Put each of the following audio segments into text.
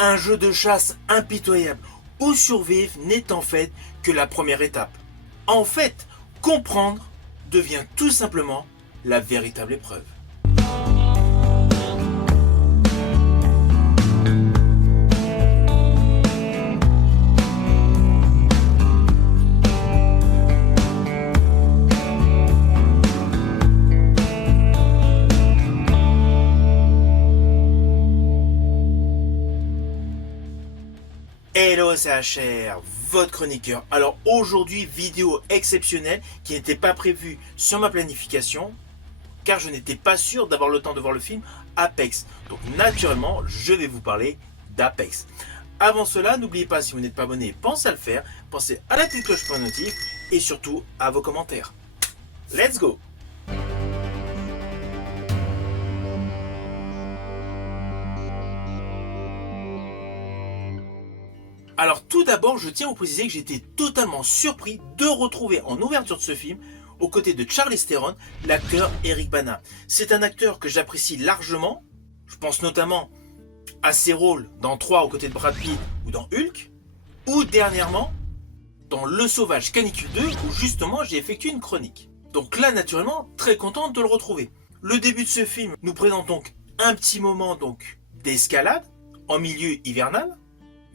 Un jeu de chasse impitoyable où survivre n'est en fait que la première étape. En fait, comprendre devient tout simplement la véritable épreuve. Hello, c'est HR, votre chroniqueur. Alors aujourd'hui, vidéo exceptionnelle qui n'était pas prévue sur ma planification, car je n'étais pas sûr d'avoir le temps de voir le film Apex. Donc naturellement, je vais vous parler d'Apex. Avant cela, n'oubliez pas, si vous n'êtes pas abonné, pensez à le faire, pensez à la petite cloche pour notif et surtout à vos commentaires. Let's go! Alors tout d'abord, je tiens à vous préciser que j'étais totalement surpris de retrouver en ouverture de ce film, aux côtés de Charlize Theron, l'acteur Eric Bana. C'est un acteur que j'apprécie largement, je pense notamment à ses rôles dans 3 aux côtés de Brad Pitt ou dans Hulk, ou dernièrement dans Le Sauvage Canicule 2 où justement j'ai effectué une chronique. Donc là naturellement, très content de le retrouver. Le début de ce film nous présente donc un petit moment donc d'escalade en milieu hivernal,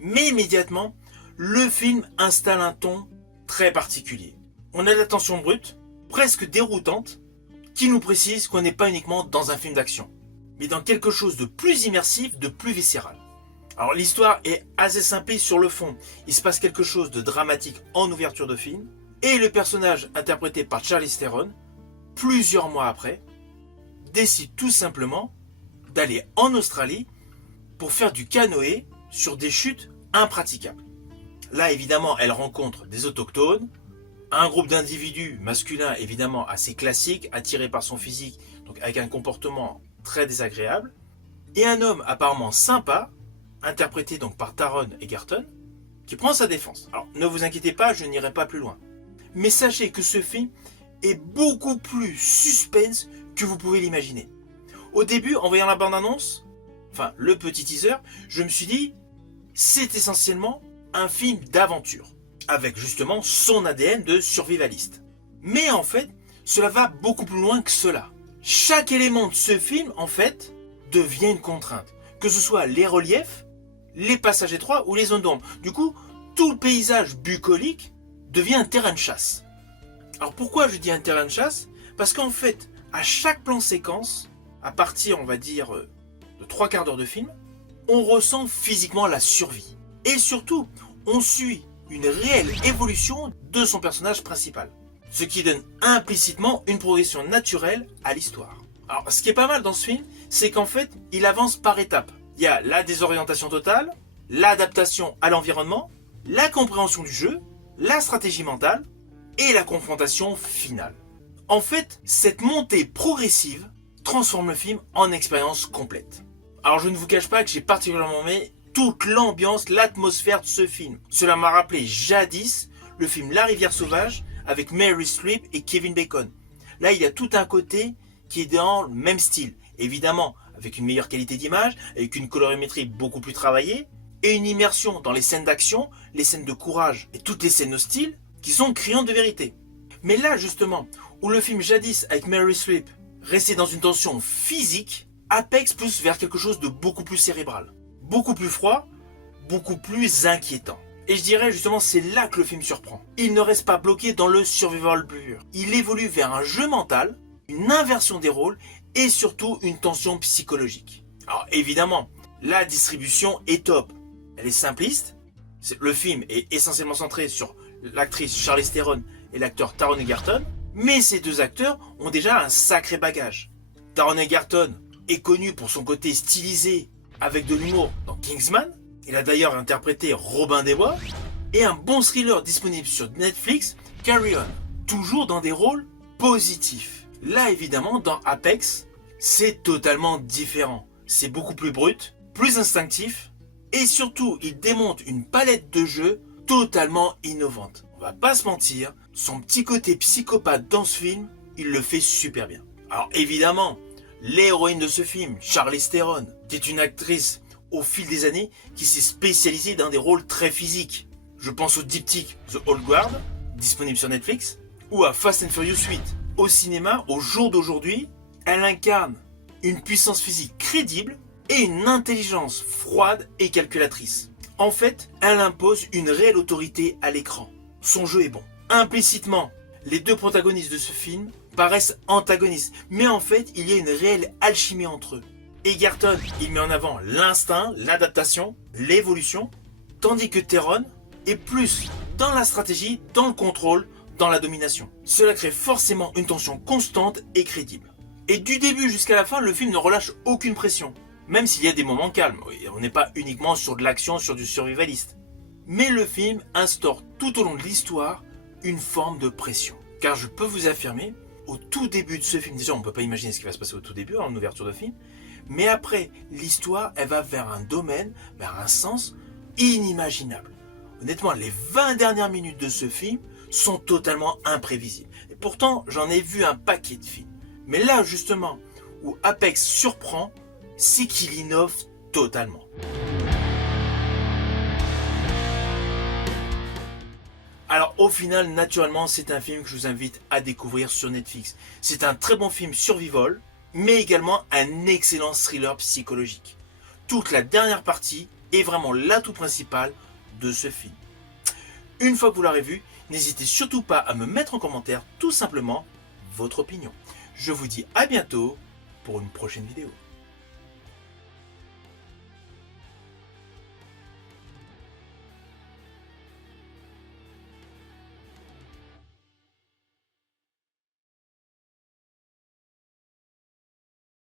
mais immédiatement, le film installe un ton très particulier. On a la tension brute, presque déroutante, qui nous précise qu'on n'est pas uniquement dans un film d'action, mais dans quelque chose de plus immersif, de plus viscéral. Alors l'histoire est assez simpliste sur le fond, il se passe quelque chose de dramatique en ouverture de film, et le personnage interprété par Charlize Theron, plusieurs mois après, décide tout simplement d'aller en Australie pour faire du canoë sur des chutes impraticables. Là, évidemment, elle rencontre des autochtones, un groupe d'individus masculins, évidemment, assez classiques, attirés par son physique, donc avec un comportement très désagréable, et un homme apparemment sympa, interprété donc par Taron Egerton, qui prend sa défense. Alors, ne vous inquiétez pas, je n'irai pas plus loin. Mais sachez que ce film est beaucoup plus suspense que vous pouvez l'imaginer. Au début, en voyant la bande-annonce, enfin le petit teaser, je me suis dit, c'est essentiellement un film d'aventure, avec justement son ADN de survivaliste. Mais en fait, cela va beaucoup plus loin que cela. Chaque élément de ce film, en fait, devient une contrainte. Que ce soit les reliefs, les passages étroits ou les zones d'ombre. Du coup, tout le paysage bucolique devient un terrain de chasse. Alors pourquoi je dis un terrain de chasse? Parce qu'en fait, à chaque plan séquence, à partir, on va dire, de 3 quarts d'heure de film, on ressent physiquement la survie. Et surtout, on suit une réelle évolution de son personnage principal. Ce qui donne implicitement une progression naturelle à l'histoire. Alors, ce qui est pas mal dans ce film, c'est qu'en fait, il avance par étapes. Il y a la désorientation totale, l'adaptation à l'environnement, la compréhension du jeu, la stratégie mentale et la confrontation finale. En fait, cette montée progressive transforme le film en expérience complète. Alors je ne vous cache pas que j'ai particulièrement aimé toute l'ambiance, l'atmosphère de ce film. Cela m'a rappelé jadis le film La Rivière Sauvage avec Meryl Streep et Kevin Bacon. Là il y a tout un côté qui est dans le même style. Évidemment avec une meilleure qualité d'image, avec une colorimétrie beaucoup plus travaillée et une immersion dans les scènes d'action, les scènes de courage et toutes les scènes hostiles qui sont criantes de vérité. Mais là justement, où le film jadis avec Meryl Streep restait dans une tension physique, Apex pousse vers quelque chose de beaucoup plus cérébral, beaucoup plus froid, beaucoup plus inquiétant. Et je dirais justement c'est là que le film surprend. Il ne reste pas bloqué dans le survival pur. Il évolue vers un jeu mental, une inversion des rôles et surtout une tension psychologique. Alors évidemment, la distribution est top. Elle est simpliste. Le film est essentiellement centré sur l'actrice Charlize Theron et l'acteur Taron Egerton. Mais ces deux acteurs ont déjà un sacré bagage. Taron Egerton est connu pour son côté stylisé avec de l'humour dans Kingsman. Il a d'ailleurs interprété Robin des Bois. Et un bon thriller disponible sur Netflix, Carry On. Toujours dans des rôles positifs. Là évidemment dans Apex, c'est totalement différent. C'est beaucoup plus brut, plus instinctif. Et surtout il démontre une palette de jeux totalement innovante. On va pas se mentir, son petit côté psychopathe dans ce film, il le fait super bien. Alors évidemment, l'héroïne de ce film, Charlize Theron, qui est une actrice au fil des années qui s'est spécialisée dans des rôles très physiques. Je pense au diptyque The Old Guard, disponible sur Netflix, ou à Fast and Furious 8. Au cinéma, au jour d'aujourd'hui, elle incarne une puissance physique crédible et une intelligence froide et calculatrice. En fait, elle impose une réelle autorité à l'écran. Son jeu est bon. Implicitement, les deux protagonistes de ce film paraissent antagonistes, mais en fait, il y a une réelle alchimie entre eux. Egerton, il met en avant l'instinct, l'adaptation, l'évolution, tandis que Theron est plus dans la stratégie, dans le contrôle, dans la domination. Cela crée forcément une tension constante et crédible. Et du début jusqu'à la fin, le film ne relâche aucune pression, même s'il y a des moments calmes. On n'est pas uniquement sur de l'action, sur du survivaliste. Mais le film instaure tout au long de l'histoire une forme de pression. Car je peux vous affirmer, au tout début de ce film, déjà on ne peut pas imaginer ce qui va se passer au tout début, en ouverture de film, mais après, l'histoire, elle va vers un domaine, vers un sens inimaginable. Honnêtement, les 20 dernières minutes de ce film sont totalement imprévisibles. Et pourtant, j'en ai vu un paquet de films. Mais là, justement, où Apex surprend, c'est qu'il innove totalement. Alors au final, naturellement, c'est un film que je vous invite à découvrir sur Netflix. C'est un très bon film survival, mais également un excellent thriller psychologique. Toute la dernière partie est vraiment l'atout principal de ce film. Une fois que vous l'aurez vu, n'hésitez surtout pas à me mettre en commentaire tout simplement votre opinion. Je vous dis à bientôt pour une prochaine vidéo.